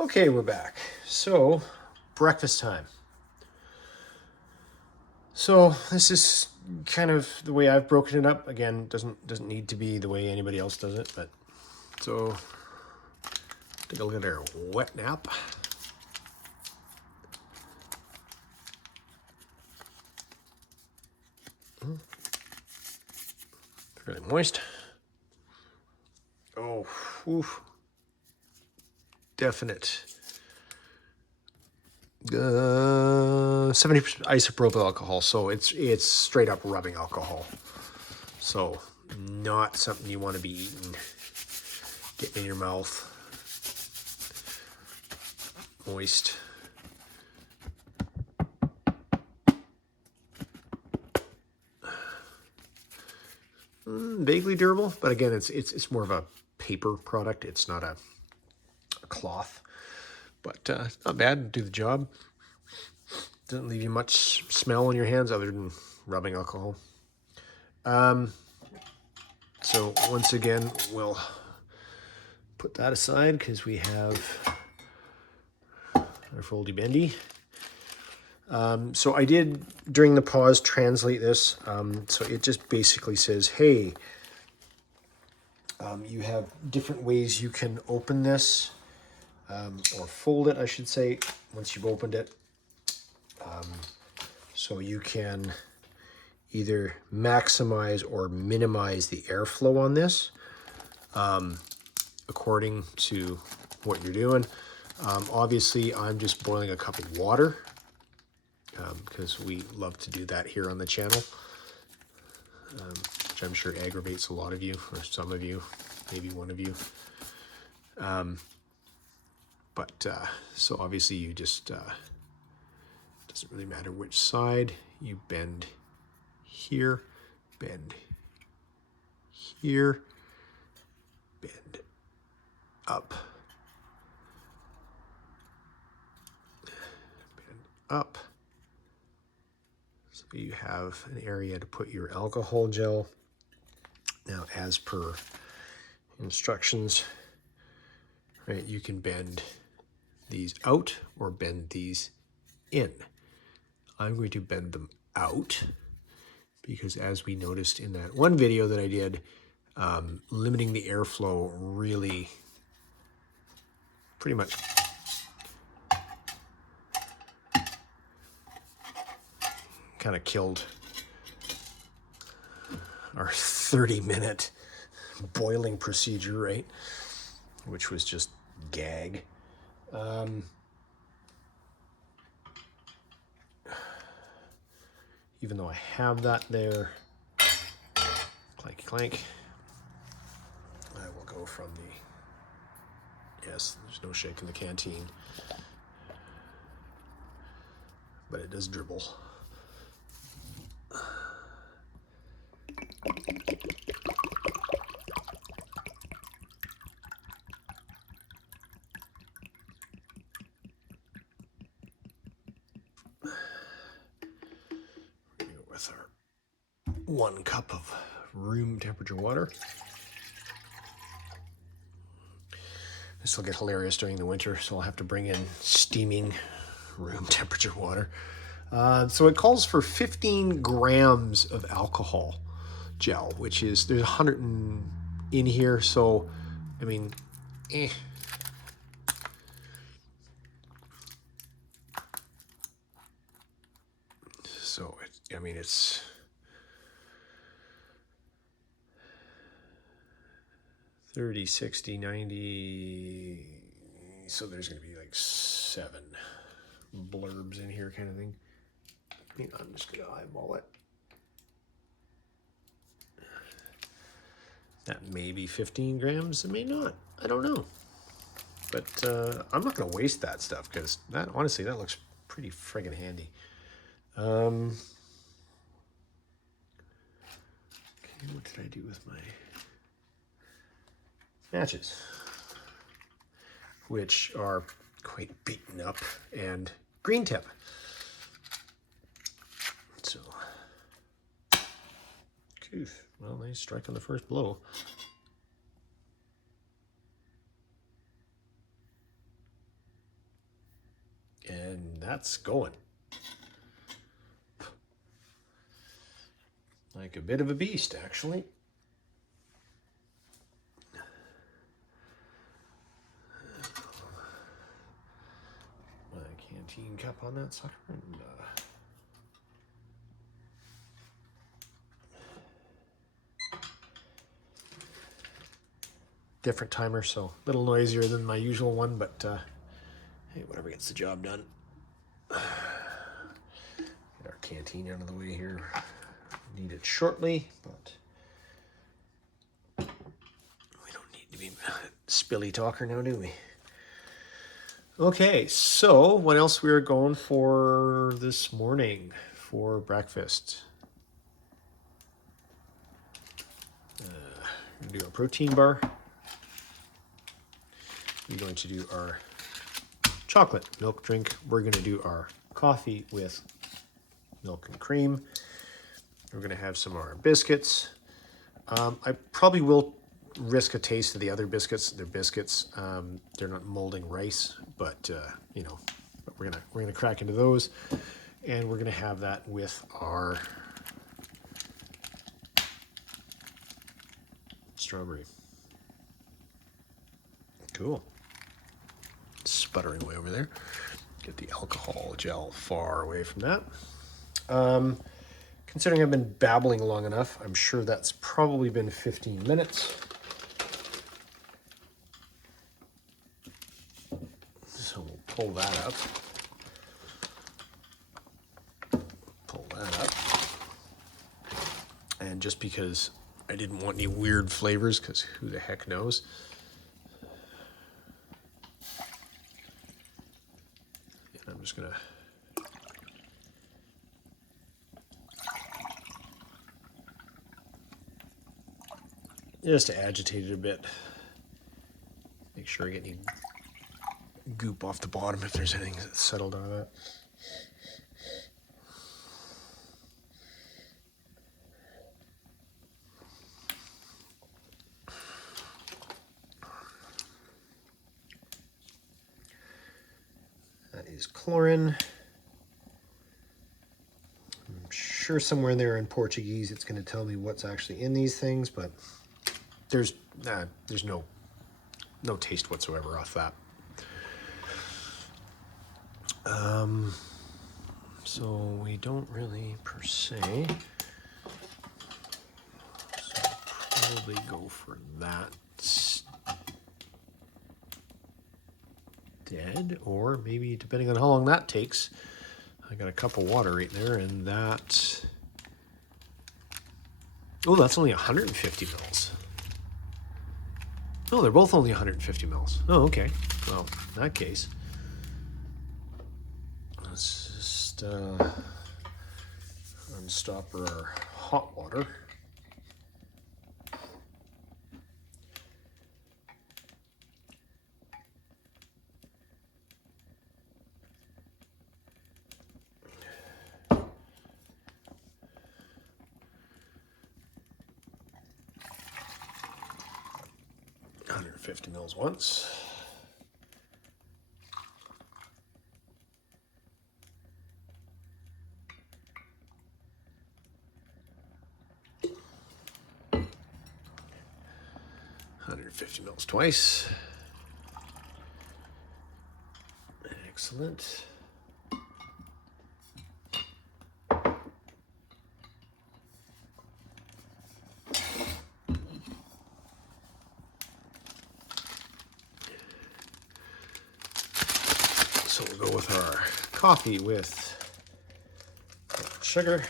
Okay, we're back. So, breakfast time. So, this is kind of the way I've broken it up. Again, doesn't need to be the way anybody else does it, but so take a look at our wet nap. Fairly moist. Oh, oof. Definite 70% isopropyl alcohol, so it's straight up rubbing alcohol. So not something you want to be eating, getting in your mouth. Moist. Vaguely durable, but again, it's more of a paper product. It's not a cloth, but not bad. Do the job. Doesn't leave you much smell on your hands other than rubbing alcohol. So once again, we'll put that aside because we have our foldy bendy. So I did, during the pause, translate this. So it just basically says, hey, you have different ways you can open this, or fold it, I should say, once you've opened it. So you can either maximize or minimize the airflow on this, according to what you're doing. Obviously, I'm just boiling a cup of water, because we love to do that here on the channel, which I'm sure aggravates a lot of you, or some of you, maybe one of you. So obviously you just, doesn't really matter which side, you bend here, bend here, bend up, bend up. So you have an area to put your alcohol gel. Now, as per instructions, right, you can bend these out or bend these in. I'm going to bend them out because, as we noticed in that one video that I did, limiting the airflow really pretty much kind of killed our 30-minute boiling procedure, right? Which was just gag. Even though I have that there, clanky clank, I will go from the, yes, there's no shake in the canteen, but it does dribble. With our 1 cup of room temperature water. This will get hilarious during the winter, so I'll have to bring in steaming room temperature water. So it calls for 15 grams of alcohol gel, which is, there's 100 in here, so I mean, So it's 30, 60, 90. So there's going to be like 7 blurbs in here, kind of thing. I mean, I'm just going to eyeball it. That may be 15 grams. It may not. I don't know. But I'm not going to waste that stuff because that, honestly, that looks pretty friggin' handy. Okay, what did I do with my matches? Which are quite beaten up and green tip. So, well, they strike on the first blow. And that's going. Like a bit of a beast, actually. My canteen cup on that sucker. And, different timer, so a little noisier than my usual one, but hey, whatever gets the job done. Get our canteen out of the way here. Need it shortly, but we don't need to be a spilly talker now, do we? Okay, so what else we are going for this morning for breakfast? We're going to do a protein bar. We're going to do our chocolate milk drink. We're going to do our coffee with milk and cream. We're going to have some of our biscuits. I probably will risk a taste of the other biscuits. They're biscuits. They're not molding rice, but you know, but we're gonna crack into those, and we're gonna have that with our strawberry. Cool. Sputtering away over there. Get the alcohol gel far away from that. Considering I've been babbling long enough, I'm sure that's probably been 15 minutes. So we'll pull that up. Pull that up. And just because I didn't want any weird flavors, because who the heck knows. And I'm just gonna just to agitate it a bit. Make sure I get any goop off the bottom if there's anything that's settled out of that. That is chlorine. I'm sure somewhere there in Portuguese it's going to tell me what's actually in these things, but there's no taste whatsoever off that. So we don't really per se. So probably go for that instead, or maybe depending on how long that takes. I got a cup of water right there, and that. Oh, that's only 150 mils. Oh, they're both only 150 mils. Oh, okay. Well, in that case, let's just unstopper our hot water. $150 mils once. $150 mils twice. Excellent. So we'll go with our coffee with sugar.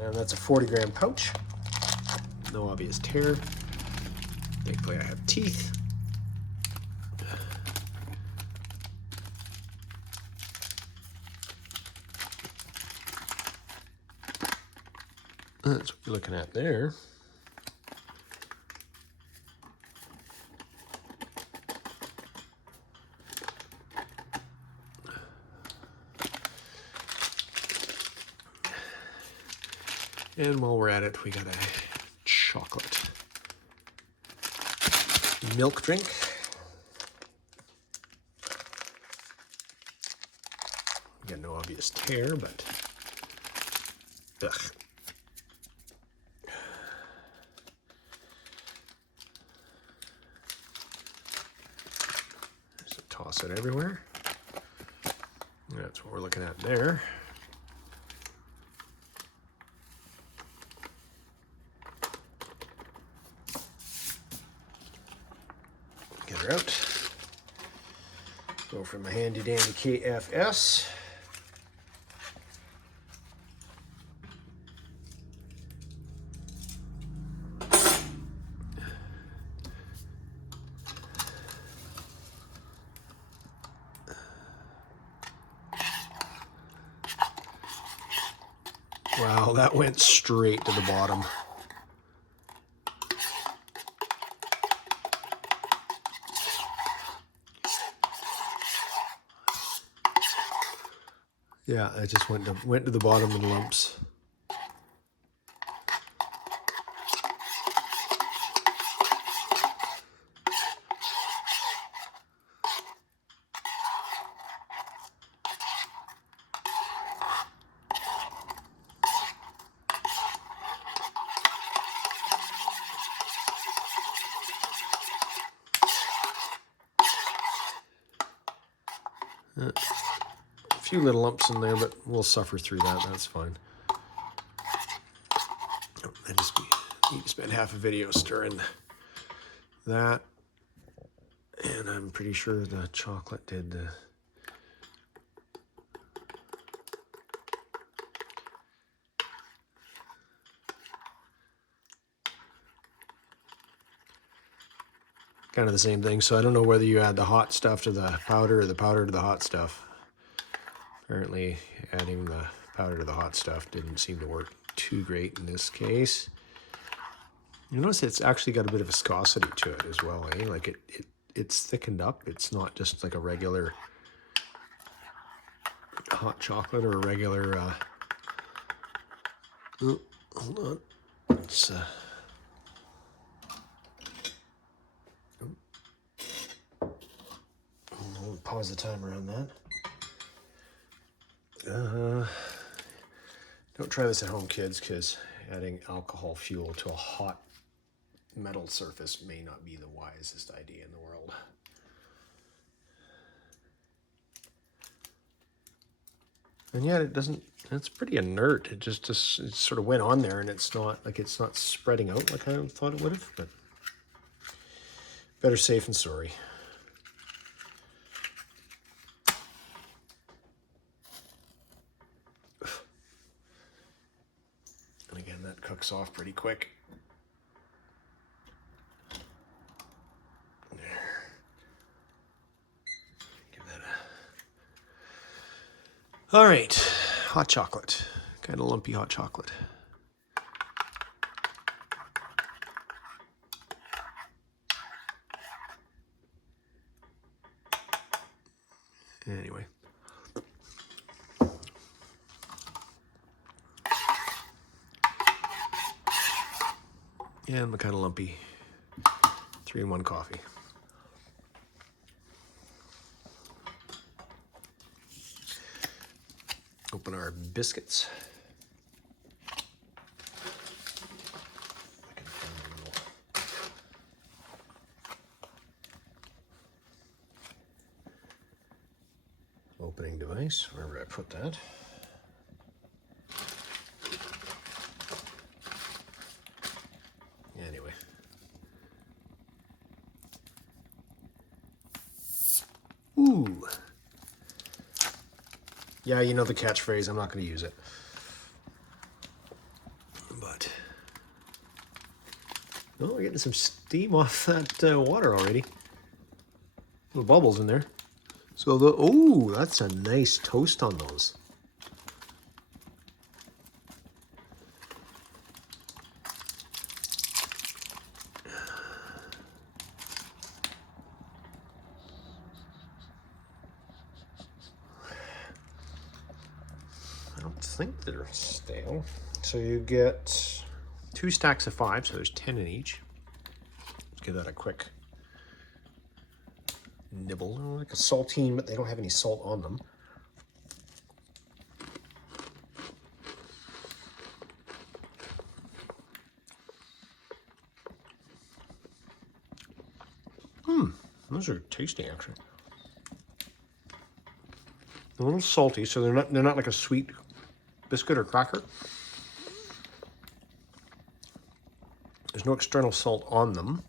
And that's a 40-gram pouch. No obvious tear. Thankfully, I have teeth. That's what you're looking at there. And while we're at it, we got a chocolate. milk drink. Got no obvious tear, but ugh. Just toss it everywhere. That's what we're looking at there. Get her out. Go for my handy dandy KFS. Wow, that went straight to the bottom. Yeah, it just went to the bottom in lumps. A few little lumps in there, but we'll suffer through that. That's fine. I just need to spend half a video stirring that, and I'm pretty sure the chocolate did the. Kind of the same thing. So I don't know whether you add the hot stuff to the powder or the powder to the hot stuff. Apparently adding the powder to the hot stuff didn't seem to work too great in this case. You notice it's actually got a bit of viscosity to it as well, eh? Like it's thickened up. It's not just like a regular hot chocolate or a regular oh, hold on. It's I'll pause the timer on that. Don't try this at home, kids, because adding alcohol fuel to a hot metal surface may not be the wisest idea in the world. And yet it doesn't, it's pretty inert. It just it sort of went on there, and it's not spreading out like I thought it would have, but better safe than sorry. And again, that cooks off pretty quick. There. Give that a... All right, hot chocolate. Kind of lumpy hot chocolate. Anyway. Yeah, I'm kind of lumpy. 3-in-1 coffee. Open our biscuits. I can find a little opening device, wherever I put that. Anyway. Ooh. Yeah, you know the catchphrase, I'm not going to use it. But, oh, we're getting some steam off that water already. Little bubbles in there. So, oh, that's a nice toast on those. I don't think they're stale. So you get 2 stacks of 5, so there's 10 in each. Let's give that a quick nibble. Like a saltine, but they don't have any salt on them. Those are tasty, actually. A little salty, so they're not like a sweet biscuit or cracker. There's no external salt on them.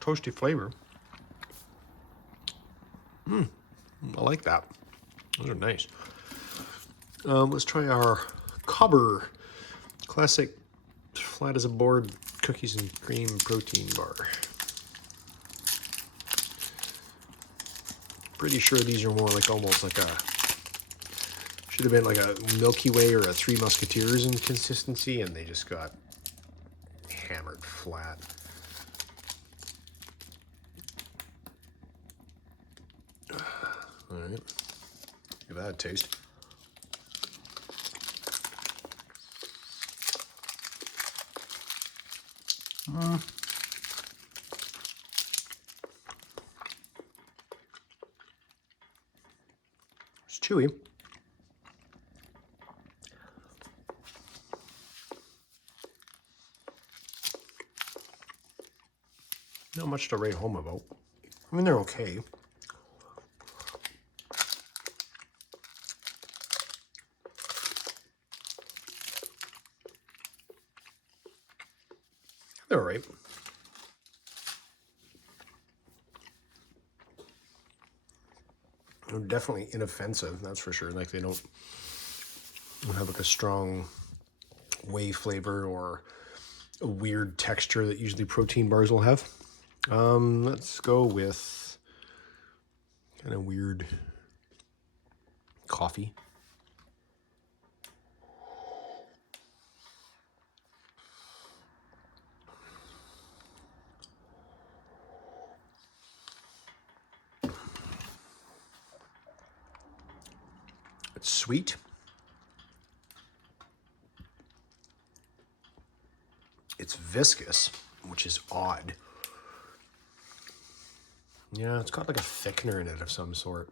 Toasty flavor. I like that. Those are nice. Let's try our Cobber Classic Flat as a Board Cookies and Cream Protein Bar. Pretty sure these are more like almost like a, should have been like a Milky Way or a Three Musketeers in consistency, and they just got hammered flat. All right, give that a taste. It's chewy. Not much to write home about. I mean, they're okay. They're all right. They're definitely inoffensive, that's for sure. Like they don't have like a strong whey flavor or a weird texture that usually protein bars will have. Let's go with kind of weird coffee. It's sweet. It's viscous, which is odd. Yeah, it's got like a thickener in it of some sort.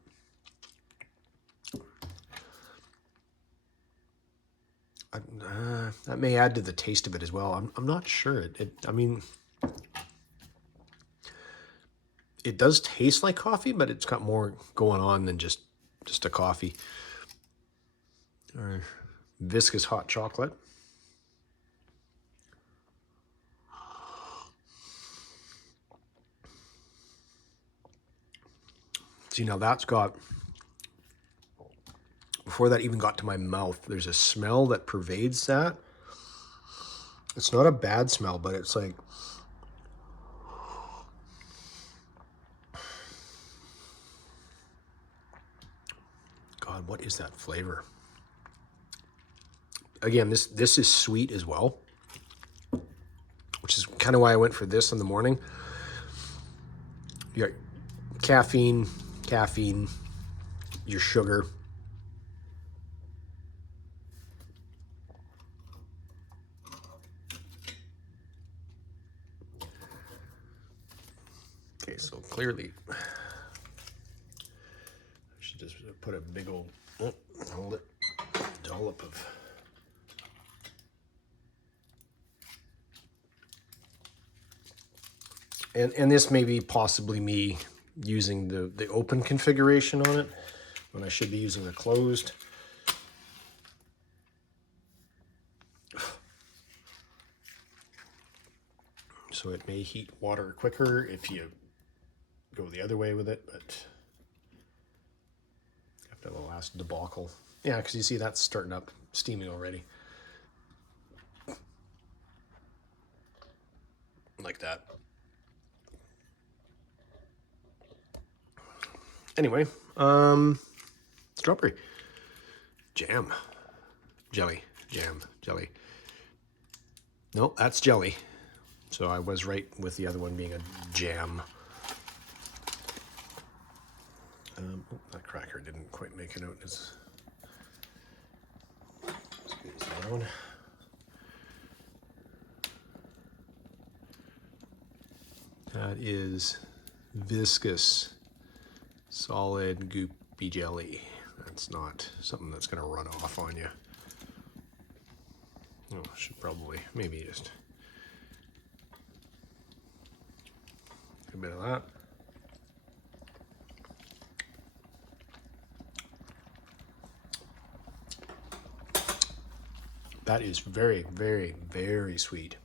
That may add to the taste of it as well. I'm not sure. I mean, it does taste like coffee, but it's got more going on than just a coffee. Or viscous hot chocolate. See, now that's got, before that even got to my mouth, there's a smell that pervades that. It's not a bad smell, but it's like, God, what is that flavor? Again, this is sweet as well, which is kind of why I went for this in the morning. You got caffeine, your sugar. Okay, so clearly, I should just put a big old, hold it, dollop of. And this may be possibly me using the open configuration on it when I should be using the closed. So it may heat water quicker if you go the other way with it, but after the last debacle. Yeah, because you see that's starting up steaming already. Like that. Anyway, strawberry. Jam. Jelly. Jam. Jelly. No, that's jelly. So I was right with the other one being a jam. That cracker didn't quite make it out as Here's the other one. That is viscous, solid, goopy jelly. That's not something that's going to run off on you. Oh, should probably, maybe just a bit of that. That is very, very, very sweet.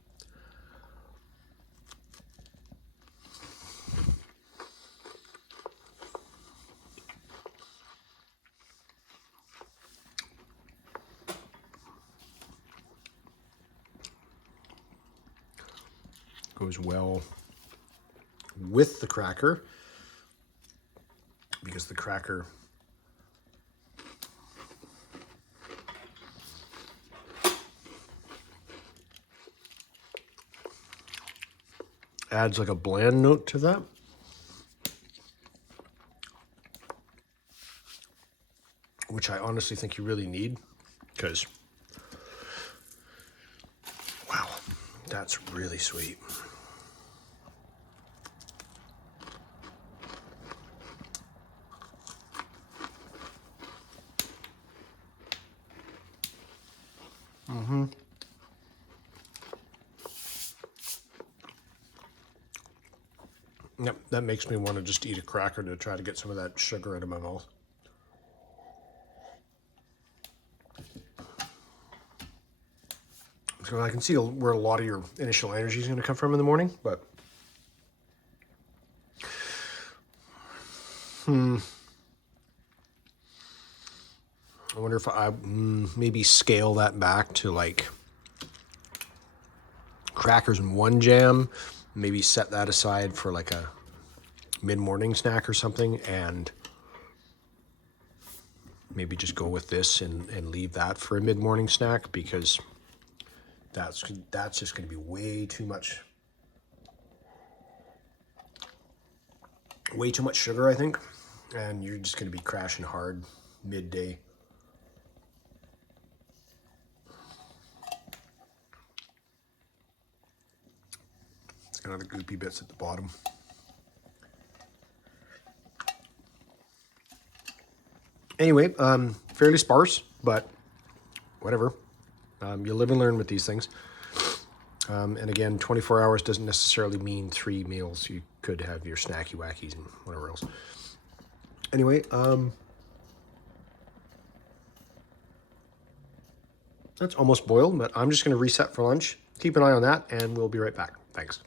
Goes well with the cracker because the cracker adds like a bland note to that. Which I honestly think you really need, because wow, that's really sweet. Yep, that makes me want to just eat a cracker to try to get some of that sugar out of my mouth. So I can see where a lot of your initial energy is going to come from in the morning, but I wonder if I maybe scale that back to like crackers and one jam, maybe set that aside for like a mid-morning snack or something, and maybe just go with this and leave that for a mid-morning snack, because that's just going to be way too much sugar, I think, and you're just going to be crashing hard midday. It's kind of the goopy bits at the bottom. Anyway, fairly sparse, but whatever. You live and learn with these things. And again, 24 hours doesn't necessarily mean 3 meals. You could have your snacky wackies and whatever else. Anyway, that's almost boiled, but I'm just going to reset for lunch. Keep an eye on that, and we'll be right back. Thanks.